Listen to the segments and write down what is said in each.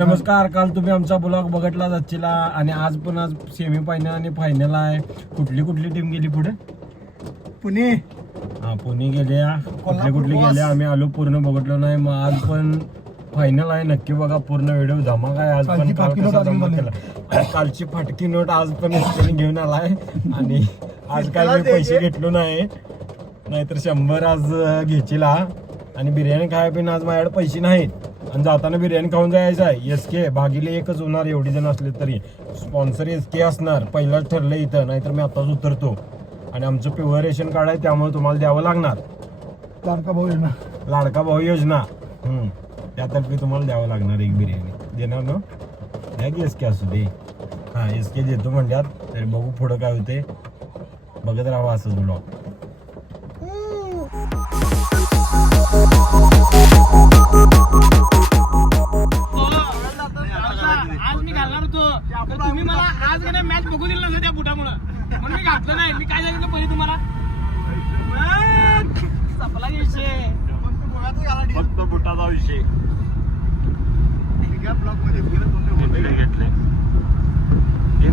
नमस्कार काल तुम्ही आमचा ब्लॉग बघितला जाचीला आणि आज पण आज सेमी फायनल आणि फायनल आहे. कुठली कुठली टीम गेली पुढे? पुणे. हा पुणे गेल्या. कुठली कुठली गेल्या? आम्ही आलो पूर्ण बघितलो नाही. मग आज पण फायनल आहे नक्की बघा पूर्ण व्हिडिओ धमाक आहे. आज पण कालची काल फाटकी कसा नोट आज केला. कालची फाटकी नोट आज पण घेऊन आलाय. आणि आज काय मी पैसे घेतलो नाही. नाहीतर शंभर आज घेचीला. आणि बिर्याणी खाय पण आज माझ्याकडे पैसे नाहीत. आणि जाताना बिर्याणी खाऊन जायचं आहे. एस के भागिले एकच होणार एवढी जण असले तरी. स्पॉन्सर एस के असणार. पहिलाच ठरलं इथं नाहीतर मी आताच उतरतो. आणि आमचं प्युअर रेशन कार्ड आहे त्यामुळे तुम्हाला द्यावं लागणार. लाडका भाऊ ना लाडका भाऊ योजना. हम्म. त्यातर्फे तुम्हाला द्यावं लागणार एक बिर्याणी. देणार ना? द्या की एस के असू दे. हा एस के देतो म्हणल्यात तरी बघू पुढं काय होते बघत राहावं असंच ब्लॉग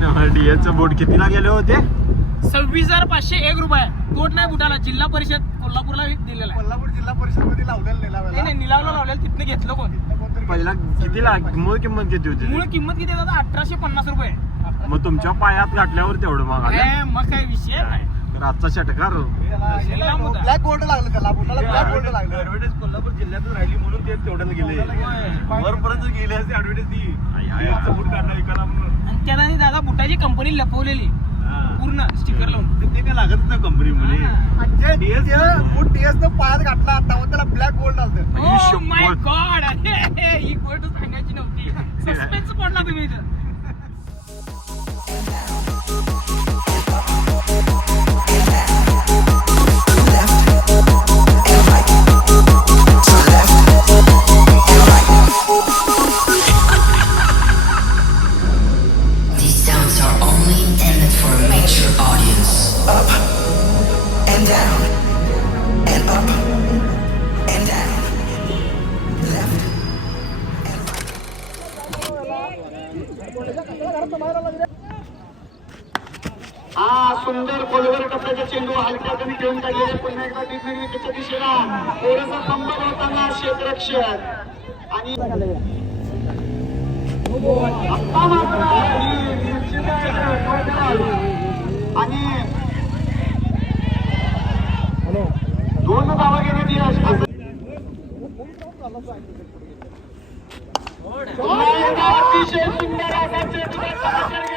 घेतले बोट कितीला गेले होते? सव्वीस हजार पाचशे एक रुपये. कोट नाही बुटाला जिल्हा परिषद कोल्हापूरला दिलेला आहे. कोल्हापूर जिल्हा परिषदमध्ये लावलेलं नाही नाही निलावला लावलेलं तिथनं घेतलं कोण? पहिला कितीला? मूळ किंमत किती होती? मूळ किंमत किती आहे दादा? अठराशे पन्नास रुपये. मग तुमच्या पायात गाठल्यावर तेवढं मग ए, मग काय विषय नाही. तर आजचा षटकार ब्लॅक गोल्ड लागलं त्याला. बोटाला ब्लॅक गोल्ड लागलं. ऍडव्हर्टाईज कोल्हापूर जिल्ह्यातच राहिली म्हणून ते तेवढ्याला गेले. वरपर्यंत गेले असते ऍडव्हर्टाईज ती. बूट काढला विकायला म्हणून. आणि त्याला दादा बुटाची कंपनी लपवलेली. हा. पूर्ण स्टिकर लावून. ते काय लागत नाही कंपनी मध्ये. बूट टीएस न पायात घातला. तेव्हा त्याला ब्लॅक गोल्ड लागतं! ही गोष्ट सांगायची नव्हती. सस्पेन्स पडला तुम्ही हा सुंदर खोलवर टप्प्याचा चेंडू हलक्या कमी घेऊन काढलेला पुन्हा एकदा डिफेंडच्या दिशेला. थोडासा संबंध होताना क्षेत्ररक्षक. आणि आणि दोन धावा घेण्यात यश असं अतिशय सुंदर असा चेंडू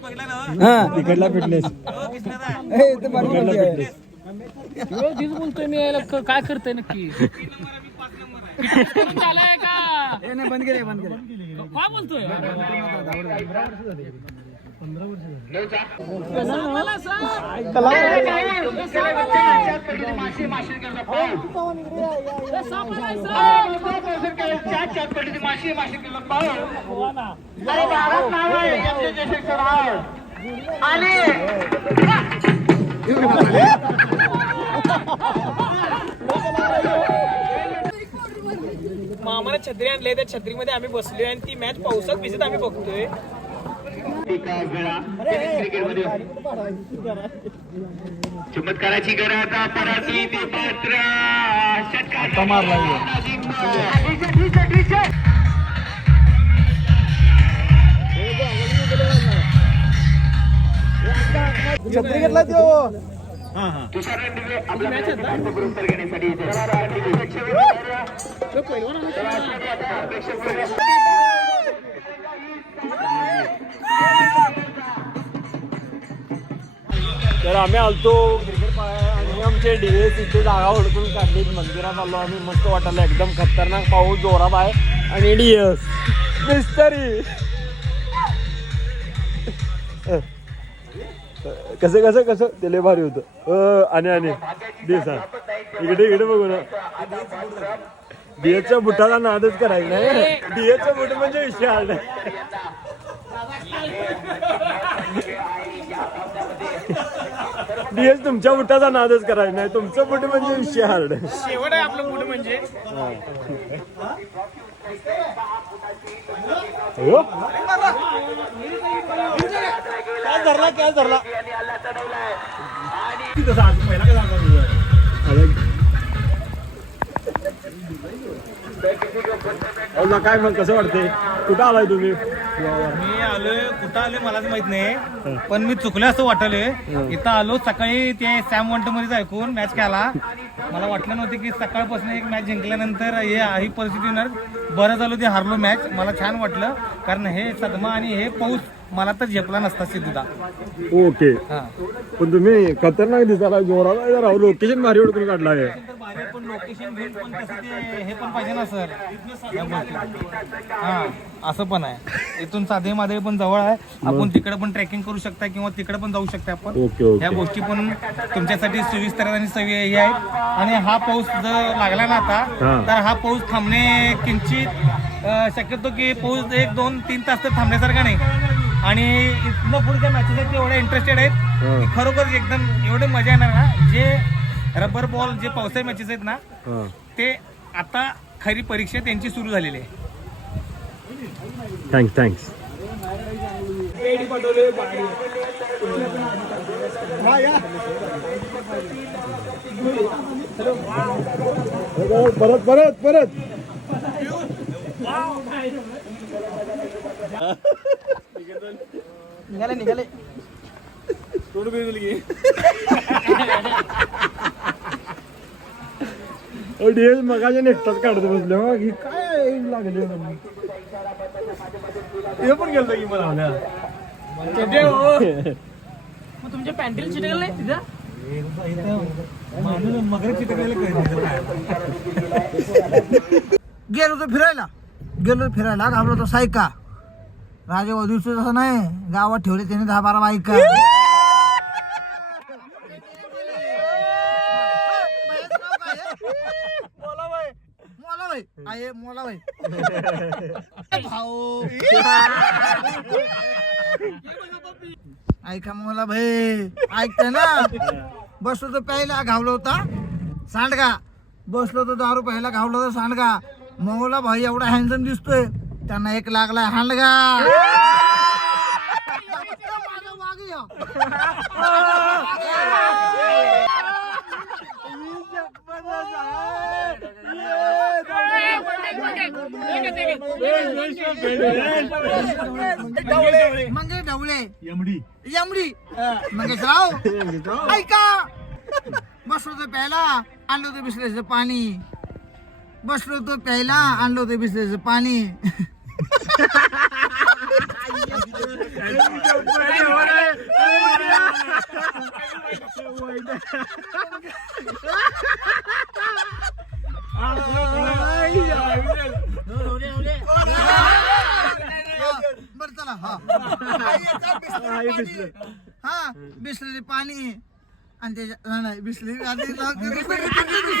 हे. तिकडला फिटनेस रोज बोलतोय. मी याला क- काय करतोय नक्की? Fitness करून झालाय का? बंद केले बंद केले काय बोलतोय? माशी माशी करता पाऊल माशी माशी केलं पाऊल अरे भारत नाव आहे. यांचे जयशंकर राव. आणि मामाला छत्री आणले त्या छत्रीमध्ये आम्ही बसलोय आणि ती मॅच पावसात भिजत आम्ही बघतोय. एका वेळा क्रिकेटमध्ये चमत्काराची गरज पराठी ते पात्र षटकार मारला छत्री घेतला तो तुषार रेड्डी आपल्या मॅच आहेत ना? बरोबर घेण्यासाठी तर आम्ही आलतो क्रिकेट पाहायला आणि आमचे डीएस इथे जागा हुडकून काढली. मंदिरात आलो आम्ही. मस्त वाटायला एकदम खतरनाक पाऊस जोरात आहे. आणि डी एस मिस्टरी कसं कसं कसं? ते लय भारी होतं. अ, आणि आणि. दिसा इकडे इकडे बघू ना. डीएसच्या बुटाला नादच करायचं नाही. डीएसच्या बुट म्हणजे विषय आला डीएस तुमच्या बुटाचा नादच करायचा नाही तुमचं बुट म्हणजे विषय हार्ड शेवट आहे आपलं बुट म्हणजे. काय धरला काय धरला? काय मग कसं वाटते कुठं आलाय तुम्ही? मी आलोय कुठं आलोय मलाच माहीत नाही. पण मी चुकले असं वाटलंय. इथं आलो सकाळी ते सॅम वंट मध्येच ऐकून मॅच खेळाला. मला वाटलं नव्हतं की सकाळपासून एक मॅच जिंकल्यानंतर हे ही परिस्थिती होणार. बरं झालं ते हारलो मॅच मला छान वाटलं. कारण हे सदमा आणि हे पाऊस मला तर झेपला नसता सिद्धूदा. ओके. हा. पण तुम्ही खतरनाक दिसायला जोरात आहे जरा. लोकेशन भारी ओळखून काढलाय. तर भारी पण लोकेशन घेऊन पण कसं ते हे पण पाहिजे ना सर या गोष्टी. हा असं पण आहे. इथून साधे माधे पण जवळ आहे. आपण तिकडे पण ट्रेकिंग करू शकता किंवा तिकडे पण जाऊ शकता आपण. Okay okay. ह्या गोष्टी पण तुमच्यासाठी सुविस्तर आणि सवय हे आहेत. आणि हा पाऊस जर लागला ना आता हा. तर हा पाऊस थांबणे किंचित शक्यतो की पाऊस एक दोन तीन तास तर थांबण्यासारखा नाही. आणि इथनं पुढच्या मॅचेस आहेत ते एवढे इंटरेस्टेड आहेत हा. खरोखर एकदम एवढे मजा येणार ना जे रबर बॉल जे पावसाळी मॅचेस आहेत ना हा. ते आता खरी परीक्षा त्यांची सुरू झालेली आहे. थँक्स थँक्स परत परत परत. निघाले निघाले. डीएस मगाच्या नेटाच काढत बसले हो ही काय लागले ते पण गेलं की मला आल्या. मग तुमच्या पॅन्टीला चिटकलं नाही तिथं? गेलो तो फिरायला. गेलो फिरायला. घाबरलो तो सायका राजा वधूचं तसं नाही. गावात ठेवले त्याने दहा बारा बायका. मोलाबाई. आहे मोलाबाई. भाऊ. ऐका मोला भाई ऐकते ना? बसलो तो प्यायला घावला होता. सांडगा. बसलो तो दारू प्यायला घावला होता. सांडगा. मोला भाई एवढा हँडसम दिसतोय. त्यांना एक लागलाय हांडगा. म्हणजे ढवळे. यमडी यमडी मंगेश राव ऐका. बसलो तो प्यायला आणलो तो बिसल्याचं पाणी. बसलो तो प्यायला आणलो तो बिसल्याचं पाणी. बर चला हा. हा बिसलेले पाणी. आणि त्याच्या बिसलेली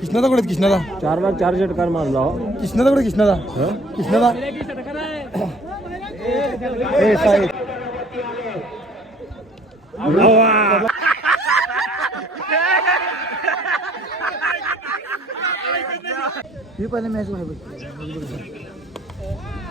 कृष्णाचा कुठे कृष्णाचा चार लाख चार षटकार मारला हो. कृष्णाचा कुठे कृष्णाचा कृष्णाचा ए, साहेब. मी पहिल्या मॅच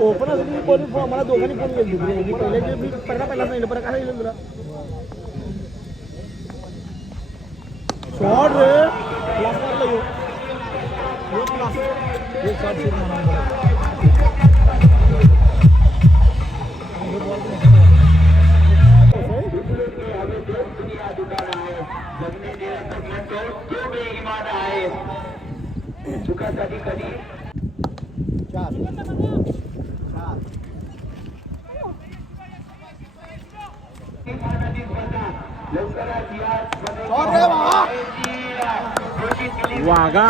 ओपन असं मी बोल मला दोघांनी फोन केली मी पहिल्या मी पहिला पहिला नाही परत काय गेलं तुला शॉट रे क्लास मारला ह्यो. ह्यो class. ह्यो shot shoot म्हणा. Shot रे भावा. वागा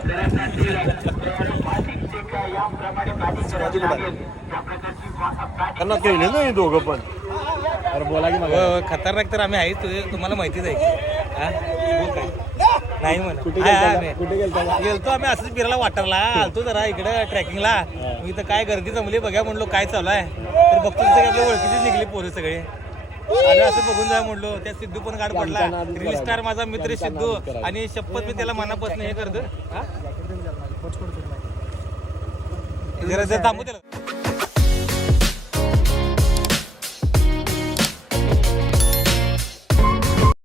त्यांना खेळले नाही दोघं पण. अरे बोला की हो, हो, खतरनाक तर आम्ही आहे तुझे तुम्हाला माहितीच आहे? नाही म्हणा. आहे, आहे आम्ही. कुठे गेलता? आम्ही असंच फिरायला वाटरला. आलतो जरा इकडे ट्रॅकिंगला. मी इथं काय गर्दी जमली बघा म्हणलो काय चालू आहे. तर बघतो तिथे आपल्या ओळखीचीच निघली पोरं सगळे. असं बघून जा म्हणलो. त्या सिद्धू पण गाड पडला. रील स्टार माझा मित्र सिद्धू आणि शपथ मी त्याला मनापासून हे करतो? जरा जरा थांबू त्याला.